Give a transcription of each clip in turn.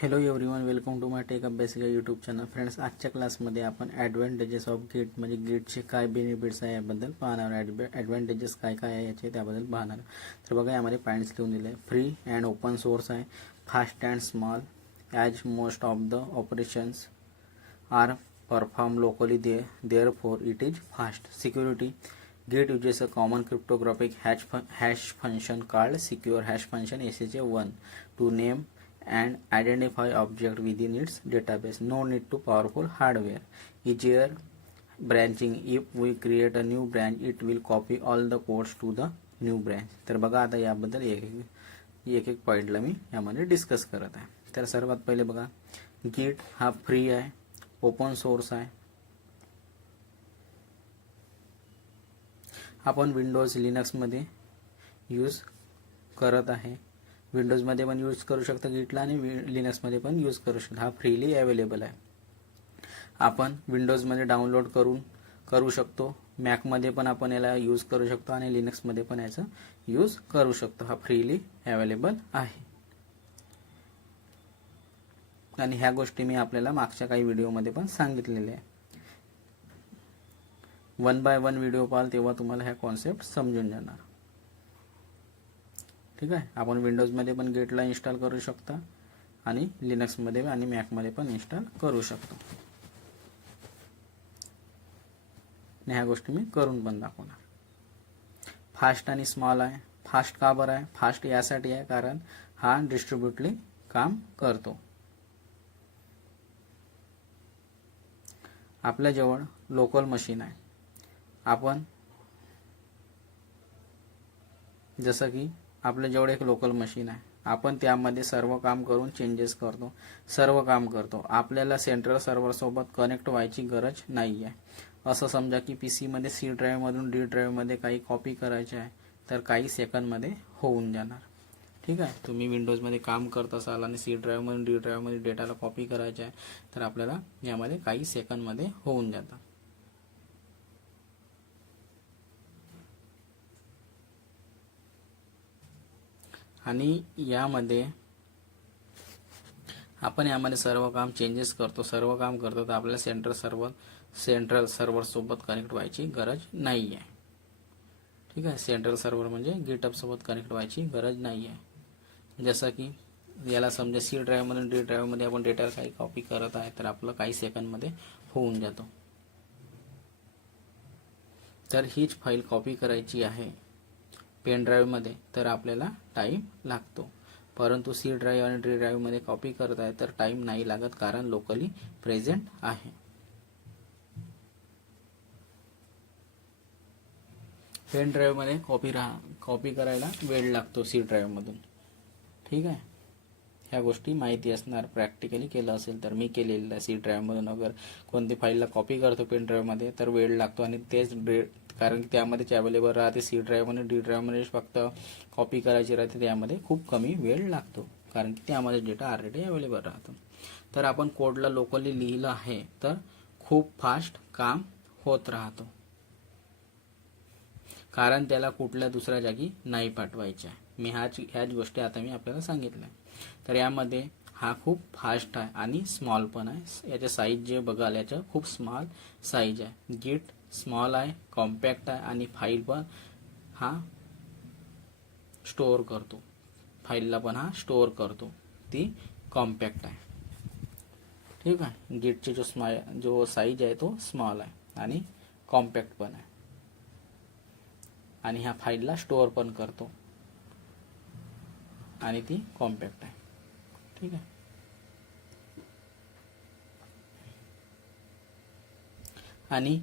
Hello everyone, welcome to my tech अभ्यासिका YouTube channel. Friends, आजच्या क्लासमध्ये आपण ॲडव्हान्टेजेस ऑफ गेट म्हणजे गेटचे काय बेनिफिट्स आहे याबद्दल पाहणार. ॲडव्हान्टेजेस काय काय आहे याचे त्याबद्दल पाहणार. तर बघा, यामध्ये पॉईंट्स लिहून दिले. फ्री अँड ओपन सोर्स आहे, fast and small, as most of the operations are perform locally therefore it is fast. Security, Git uses a common cryptographic hash function called secure hash function SHA-1 to name and identify object within its database. No need to powerful hardware. Easier branching, if we create a new branch it will copy all the codes to the new branch. तर बघा, आता याबद्दल एक एक पॉईंटला मी यामध्ये discuss करत आहे. तर सर्वात पहिले बघा, गिट हा फ्री आहे, ओपन सोर्स आहे. आपण विंडोज लिनक्समध्ये यूज करत आहे. विंडोजमध्ये पण यूज करू शकता गिटला आणि लिनक्समध्ये पण यूज करू शकता. हा फ्रीली अवेलेबल आहे. आपण विंडोजमध्ये डाउनलोड करू शकतो. मॅकमध्ये पण आपण याला यूज करू शकतो आणि लिनक्समध्ये पण याचा यूज करू शकतो. हा फ्रीली अवेलेबल आहे. आणि ह्या गोष्टी मी आपल्याला मागच्या काही व्हिडिओमध्ये पण सांगितलेल्या आहे. 1 बाय 1 व्हिडिओ पाहाल तेव्हा तुम्हाला ह्या कॉन्सेप्ट समजून जाणार. ठीक आहे. आपण विंडोजमध्ये पण गेटला इन्स्टॉल करू शकता आणि लिनक्समध्ये आणि मॅकमध्ये पण इन्स्टॉल करू शकतो. आणि ह्या गोष्टी मी करून पण दाखवणार. फास्ट आणि स्मॉल आहे. फास्ट का बरं आहे? फास्ट यासाठी आहे कारण हा डिस्ट्रीब्युटली काम करतो. आपल्याजवळ लोकल मशीन आहे. आपण जसं की आपल्याजवळ एक लोकल मशीन आहे, आपण त्यामध्ये सर्व काम करून चेंजेस करतो, सर्व काम करतो. आपल्याला सेंट्रल सर्व्हरसोबत कनेक्ट व्हायची गरज नाही आहे. असं समजा की पी सीमध्ये सी ड्राईव्हमधून डी ड्राईव्हमध्ये काही कॉपी करायचे आहे तर काही सेकंदमध्ये होऊन जाणार. ठीक आहे. तुम्ही विंडोजमध्ये काम करत असाल आणि सी ड्राईव्हमधून डी ड्राईव्हमध्ये डेटाला कॉपी करायचे आहे तर आपल्याला यामध्ये काही सेकंदमध्ये होऊन जातं. आणि यामध्ये आपण यामध्ये सर्व काम चेंजेस करतो, सर्व काम करतो तर आपल्याला सेंट्रल सर्व्हर सोबत कनेक्ट व्हायची गरज नाही आहे. ठीक आहे. सेंट्रल सर्व्हर म्हणजे गिटहब सोबत कनेक्ट व्हायची गरज नाही आहे. जसं की याला समजा सी ड्राईव्हमधून डी ड्राईव्हमध्ये आपण डेटा काही कॉपी करत आहे तर आपलं काही सेकंदमध्ये होऊन जातो. तर हीच फाईल कॉपी करायची आहे पेन ड्राईव्हमध्ये तर आपल्याला टाईम लागतो. परंतु सी ड्राईव्ह आणि डी ड्राईव्हमध्ये कॉपी करत आहे तर टाईम नाही लागत कारण लोकली प्रेझेंट आहे. पेन ड्राईव्हमध्ये कॉपी करायला वेळ लागतो सी ड्राईव्हमधून. ठीक आहे. ह्या गोष्टी माहिती असणार, प्रॅक्टिकली केलं असेल तर. मी केलेलं आहे. सी ड्राईव्हमधून अगर कोणती फाईलला कॉपी करतो पेन ड्राईव्हमध्ये तर वेळ लागतो आणि तेच कारण त्यामध्येच अवेलेबल राहते. सी ड्राईव्ह आणि डी ड्राईव्हमध्ये फक्त कॉपी करायची राहते, त्यामध्ये खूप कमी वेळ लागतो कारण की त्यामध्ये डेटा ऑलरेडी अवेलेबल राहतो. तर आपण कोडला लोकली लिहिलं आहे तर खूप फास्ट काम होत राहतो कारण त्याला कुठल्या दुसऱ्या जागी नाही पाठवायचे आहे. ह्याच गोष्टी आता मी आपल्याला सांगितल्या. तर यामध्ये हा खूप फास्ट आहे आणि स्मॉल पण आहे. याचे साईज जे बघाल याचं खूप स्मॉल साईज आहे. गिट स्मॉल आहे, कॉम्पॅक्ट आहे आणि फाईल पण हा स्टोअर करतो. फाईलला पण हा स्टोअर करतो, ती कॉम्पॅक्ट आहे. ठीक आहे. गिटची जो साईज आहे तो स्मॉल आहे आणि कॉम्पॅक्ट पण आहे आणि ह्या फाईलला स्टोअर पण करतो आणि ती कॉम्पॅक्ट आहे. ठीक आहे. आणि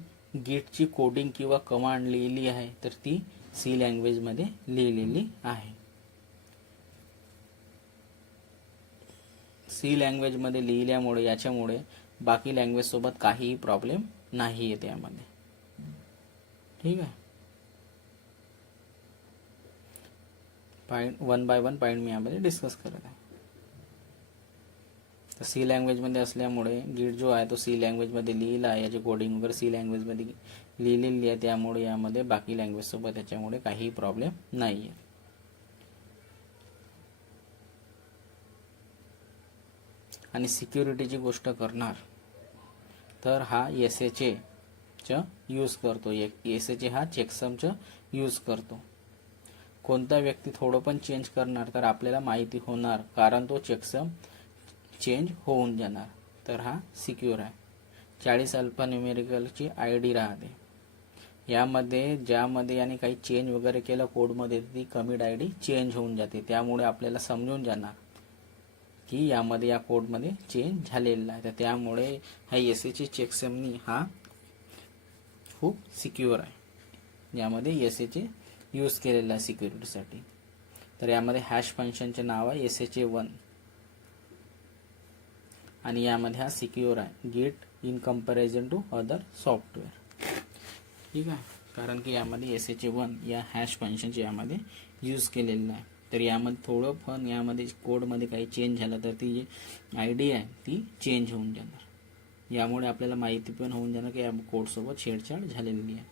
गिटची कोडिंग किंवा कमांड लिहिली आहे तर ती सी लँग्वेजमध्ये लिहिलेली आहे. सी लँग्वेजमध्ये लिहिल्यामुळे याच्यामुळे बाकी लँग्वेज सोबत काहीही प्रॉब्लेम नाही येते यामध्ये. ठीक आहे. 1 बाय 1 पॉईंट मी यामध्ये डिस्कस करत आहे. तर सी लँग्वेजमध्ये असल्यामुळे गिट जो आहे तो सी लँग्वेजमध्ये लिहिला आहे. याची कोडिंग वगैरे सी लँग्वेजमध्ये लिहिलेली आहे, त्यामुळे यामध्ये बाकी लँग्वेजसोबत याच्यामुळे काही प्रॉब्लेम नाही आहे. आणि सिक्युरिटीची गोष्ट करणार तर हा SHA यूज करतो. SHA हा चेकसमचं यूज करतो. कोणता व्यक्ती थोडं पण चेंज करणार तर आपल्याला माहिती होणार, कारण तो चेकसम चेंज होऊन जाणार. तर हा सिक्युअर आहे. 40 अल्फान्यूमेरिकलची ID राहते. यामध्ये ज्यामध्ये याने काही चेंज वगैरे केलं कोडमध्ये ती कमिट ID चेंज होऊन जाते. त्यामुळे आपल्याला समजून जाणार की यामध्ये या कोडमध्ये चेंज झालेला आहे. तर त्यामुळे हा SHA चेकसमनी हा खूप सिक्युअर आहे. यामध्ये SHA यूज केलेला आहे सिक्युरिटीसाठी. तर यामध्ये हॅश फंक्शनचे नाव आहे SHA-1 आणि यामध्ये हा सिक्युअर आहे Git in comparison to other software. ठीक आहे, कारण की यामध्ये SHA-1 या हॅश फंक्शनचे यामध्ये यूज केलेलं आहे. तर यामध्ये थोडं पण यामध्ये कोडमध्ये काही चेंज झालं तर ती जी ID आहे ती चेंज होऊन जाणार. यामुळे आपल्याला माहिती पण होऊन जाणार की या कोडसोबत छेडछाड झालेली आहे.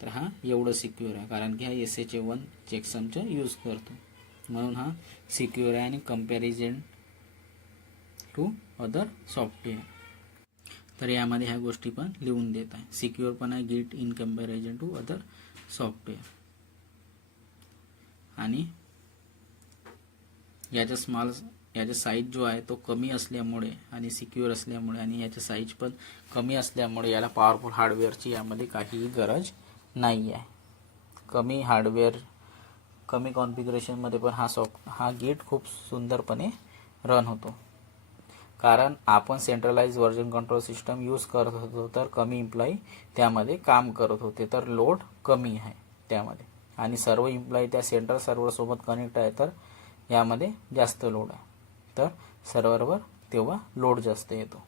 तर हा एवढं सिक्युअर आहे, कारण की हा SHA-1 चेकसमचं यूज करतो म्हणून हा सिक्युअर आहे आणि कंपॅरिझन टू अदर सॉफ्टवेअर. तर यामध्ये ह्या गोष्टी पण लिहून देत आहे. सिक्युअर पण आहे Git in comparison to other software. आणि याचा साईज जो आहे तो कमी असल्यामुळे आणि सिक्युअर असल्यामुळे आणि याचा साईज पण कमी असल्यामुळे याला पॉवरफुल हार्डवेअरची यामध्ये काहीही गरज नाही आहे. कमी हार्डवेअर कमी कॉन्फिगरेशनमध्ये पण हा गिट खूप सुंदरपणे रन होतो. कारण आपण centralise version control system use करत होतो तर कमी एम्प्लॉई त्यामध्ये काम करत होते, तर लोड कमी आहे त्यामध्ये. आणि सर्व एम्प्लॉई त्या सेंट्रल सर्व्हरसोबत कनेक्ट आहे तर यामध्ये जास्त लोड आहे. तर सर्व्हरवर तेव्हा लोड जास्त येतो.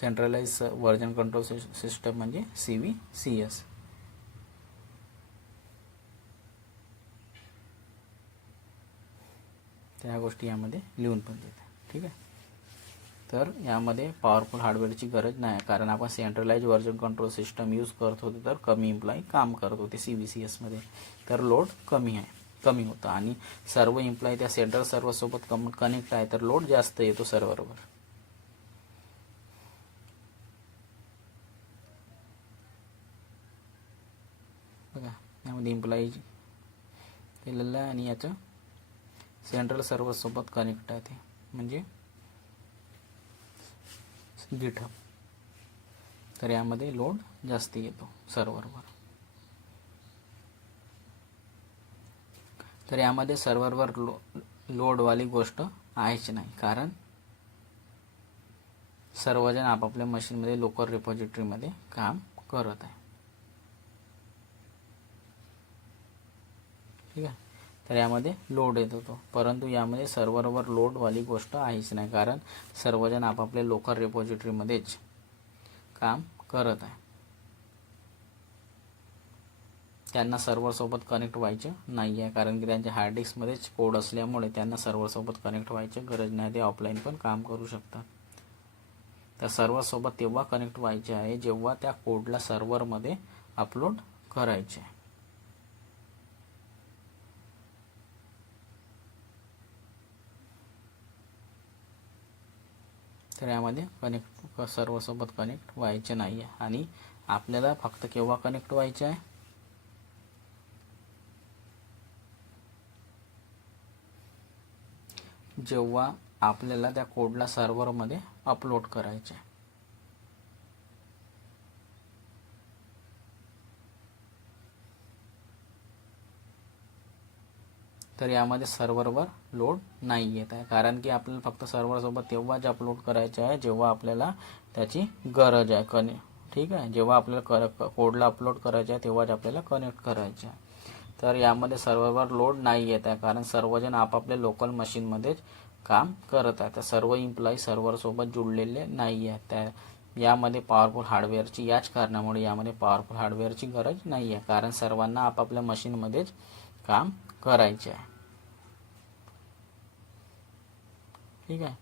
सेंट्रलाइज व्हर्जन कंट्रोल सिस्टम म्हणजे CVCS. त्या गोष्टी यामध्ये लिहून पण देतात. ठीक आहे, तर यामध्ये पॉवरफुल हार्डवेअरची गरज नाही, कारण आपण centralise version control system use करत होतो तर कमी एम्प्लॉई काम करत होते CVCSमध्ये, तर लोड कमी होतं. आणि सर्व एम्प्लॉई त्या सेंट्रल सर्व्हरसोबत कनेक्ट आहे तर लोड जास्त येतो सर्व्हरवर. बघा यामध्ये एम्प्लॉई केलेलं आहे आणि याचं सेंट्रल सर्व्हरसोबत कनेक्ट आहे ते म्हणजे गिटहब. तर यामध्ये लोड जास्त येतो सर्व्हरवर. तर यामध्ये सर्व्हरवर लोडवाली गोष्ट आहेच नाही, कारण सर्वजण आपापल्या मशीनमध्ये लोकल रिपॉझिटरीमध्ये काम करत आहे. ठीक आहे, तर यामध्ये लोड येत होतो, परंतु यामध्ये सर्व्हरवर लोडवाली गोष्ट आहेच नाही, कारण सर्वजण आपापल्या लोकल रिपॉझिटरीमध्येच काम करत आहे. त्यांना सर्व्हरसोबत कनेक्ट व्हायचं नाही आहे, कारण की त्यांच्या हार्ड डिस्कमध्येच कोड असल्यामुळे त्यांना सर्व्हरसोबत कनेक्ट व्हायची गरज नाही. ते ऑफलाईन पण काम करू शकतात. त्या सर्व्हरसोबत तेव्हा कनेक्ट व्हायचे आहे जेव्हा त्या कोडला सर्व्हरमध्ये अपलोड करायचे आहे. तर यामध्ये सर्व्हरसोबत कनेक्ट व्हायचे नाही आहे. आणि आपल्याला फक्त केव्हा कनेक्ट व्हायचे आहे, जेव्हा आपल्याला त्या कोडला सर्व्हरमध्ये अपलोड करायचे आहे. तर यामध्ये सर्व्हरवर लोड नाही येत आहे, कारण की आपल्याला फक्त सर्व्हरसोबत तेव्हाच अपलोड करायचे आहे जेव्हा आपल्याला त्याची गरज आहे. ठीक आहे, जेव्हा आपल्याला कोडला अपलोड करायचे आहे तेव्हाच आपल्याला कनेक्ट करायचे आहे. तर यामध्ये सर्व्हरवर लोड नाही येत आहे, कारण सर्वजण आपापल्या लोकल मशीनमध्येच काम करत आहे. तर सर्व एम्प्लॉई सर्व्हरसोबत जुळलेले नाही आहेत. त्या यामध्ये पॉवरफुल हार्डवेअरची याच कारणामुळे यामध्ये पॉवरफुल हार्डवेअरची गरज नाही आहे, कारण सर्वांना आपापल्या मशीनमध्येच काम करायचे आहे. ठीक आहे,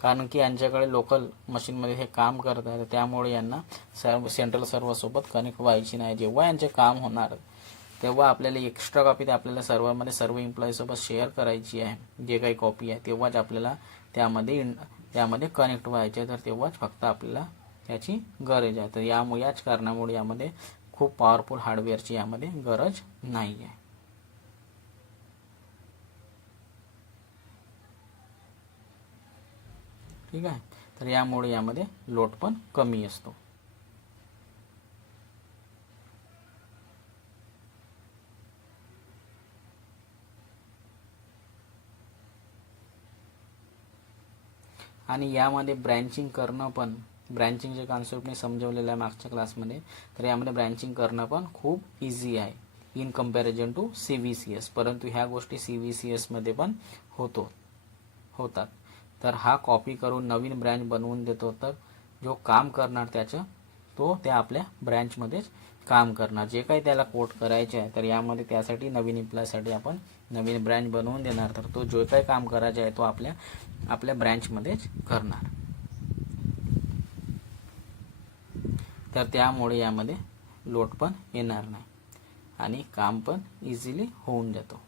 कारण की यांच्याकडे लोकल मशीनमध्ये हे काम करत आहे, त्यामुळे यांना सेंट्रल सर्व्हरसोबत कनेक्ट व्हायची नाही. जेव्हा यांचे काम होणार तेव्हा आपल्याला एक्स्ट्रा कॉपी ते आपल्याला सर्व्हरमध्ये सर्व एम्प्लॉईसोबत शेअर करायची आहे, जे काही कॉपी आहे तेव्हाच आपल्याला त्यामध्ये कनेक्ट व्हायचे आहे. तर तेव्हाच फक्त आपल्याला त्याची गरज आहे. तर याच कारणामुळे यामध्ये खूप पॉवरफुल हार्डवेअरची यामध्ये गरज नाही आहे. ठीक आहे. तर यामुळे यामध्ये लोड पण कमी असतो. आणि यामध्ये ब्रँचिंग करणं पण, ब्रँचिंगचे कॉन्सेप्टने समजवलेलं आहे मागच्या क्लासमध्ये. तर यामध्ये ब्रँचिंग करणं पण खूप इझी आहे इन कम्पॅरिझन टू CVCS. परंतु ह्या गोष्टी CVCSमध्ये पण होतात. तर हा कॉपी करून नवीन ब्रँच बनवून देतो. तर जो काम करणार त्या आपल्या ब्रँचमध्येच काम करणार. जे काही त्याला कोड करायचे आहे तर यामध्ये त्यासाठी नवीन एम्प्लॉयसाठी आपण नवीन ब्रँच बनवून देणार. तर तो जो काही काम करायचा आहे तो आपल्या ब्रँचमध्येच करणार. तर त्यामुळे यामध्ये लोड पण येणार नाही आणि काम पण इझिली होऊन जातो,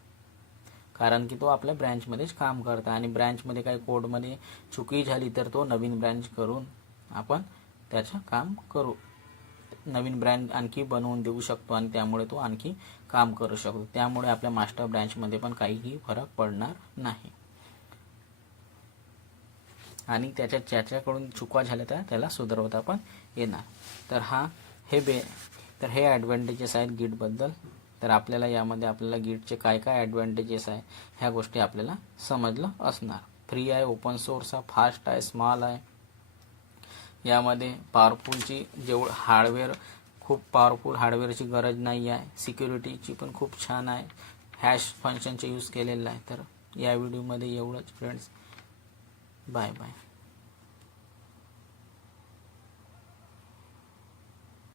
कारण की तो आपल्या ब्रँचमध्येच काम करतो. आणि ब्रँचमध्ये काही कोडमध्ये चुकी झाली तर तो नवीन ब्रँच करून आपण त्याचं काम करू, नवीन ब्रँच आणखी बनवून देऊ शकतो आणि त्यामुळे तो आणखी काम करू शकतो. त्यामुळे आपल्या मास्टर ब्रँचमध्ये पण काहीही फरक पडणार नाही. आणि ज्याच्याकडून चुका झाल्या तर त्याला सुधारवता पण येणार. तर हे ॲडव्हान्टेजेस आहेत गिटबद्दल. तर आपल्याला यामध्ये आपल्याला गिटचे काय ॲडव्हान्टेजेस आहे ह्या गोष्टी आपल्याला समजलं असणार. फ्री आहे, ओपन सोर्स आहे, फास्ट आहे, स्मॉल आहे. यामध्ये पॉवरफुलची खूप पॉवरफुल हार्डवेअरची गरज नाही आहे. सिक्युरिटीची पण खूप छान आहे. हॅश फंक्शनचे यूज केलेलं आहे. तर या व्हिडिओमध्ये एवढंच फ्रेंड्स. Bye bye.